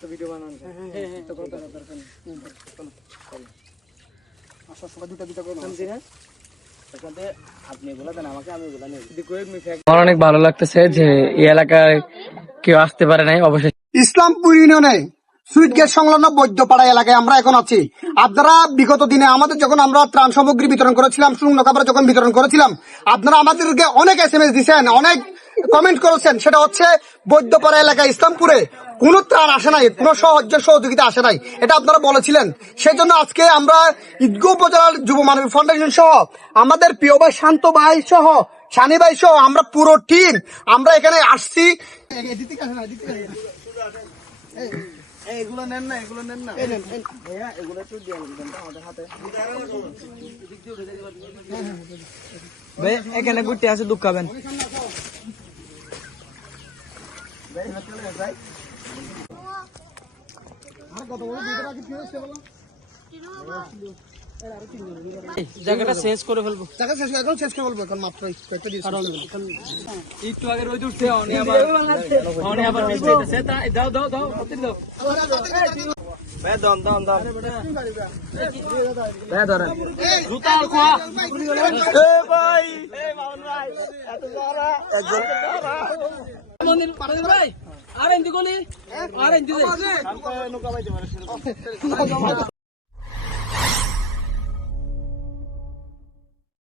Video বানান তো কত দরকার নেই আচ্ছা সবাই দুটো করে নামছি না এখানে আপনি বলে দেন আমাকে আমি বলে নেই আমার অনেক ভালো লাগতেছে যে এই এলাকায় কেউ আসতে পারে নাই অবশ্যই ইসলামপুর ইউনিয়নে সুইট গেট সংলগ্ন বৈদ্যপাড়া এলাকায় আমরা এখন আছি। আপনারা বিগত দিনে আমাদের যখন আমরা ত্রাণ সামগ্রী বিতরণ করেছিলাম, শুকনো খাবার যখন বিতরণ করেছিলাম, আপনারা আমাদেরকে অনেক SMS দিচ্ছেন, অনেক কমেন্ট করেছেন। সেটা হচ্ছে বৈদ্যপাড়া এলাকায় ইসলামপুরে কোন ত্রাণ আসে নাই, কোন সাহায্য সহযোগিতা আসে নাই, এটা আপনারা বলেছিলেন। সেই জন্য আজকে আমরা ঈদগাঁও উপজেলার যুব মানবিক ফাউন্ডেশন সহ আমাদের প্রিয় ভাই শান্ত ভাই সহ সানি ভাই সহ আমরা পুরো টিম আমরা এখানে আসছি। এগুলো নেন না ভাইয়া এগুলো একটু দিয়ে দেন আমাদের হাতে ভাই এখানে গুটি আছে দুঃখাবেন জায়গাটা শেষ করে ফেলবো এখন মাত্র একটু আগে রোদ উঠছে আবার দাও ভাই দম ভাই ধরেন জুতা খোয়া ভাই এত সারা একজন মন্দির পাঠাতে ভাই আর এন্দি গলি আর এন্দি নৌকা বাইতে পারে